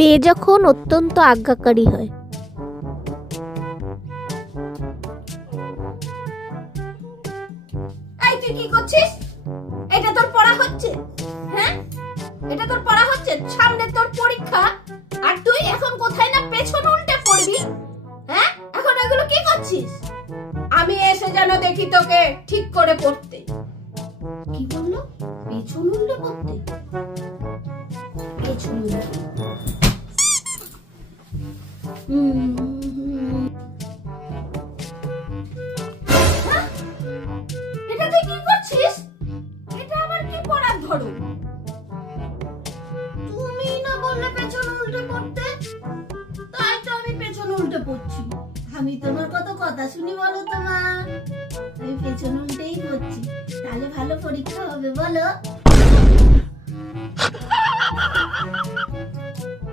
মেয়ে যখন অত্যন্ত আজ্ঞাকারী হয়। এই তুই কি করছিস? এটা তোর পড়া হচ্ছে? হ্যাঁ, এটা তোর পড়া হচ্ছে? সামনে তোর পরীক্ষা আর তুই এখন কোথায় না পেছন উল্টে পড়বি। হ্যাঁ, এখন এগুলো কি করছিস? আমি এসে যেন দেখি তোকে ঠিক করে পড়তে। কি বললো? পেছন উল্টে পড়তে? পেছন উল্টে এটা তুই কি করছিস? এটা আবার কি পড়ার ধরন? তুমি না বললে পেছন উল্টে পড়তে, তাই তো আমি পেছন উল্টে পড়ছি। আমি তোমার কত কথা শুনি বলো তো মা? আমি পেছন উল্টেই পড়ছি, তাহলে ভালো পরীক্ষা হবে বলো।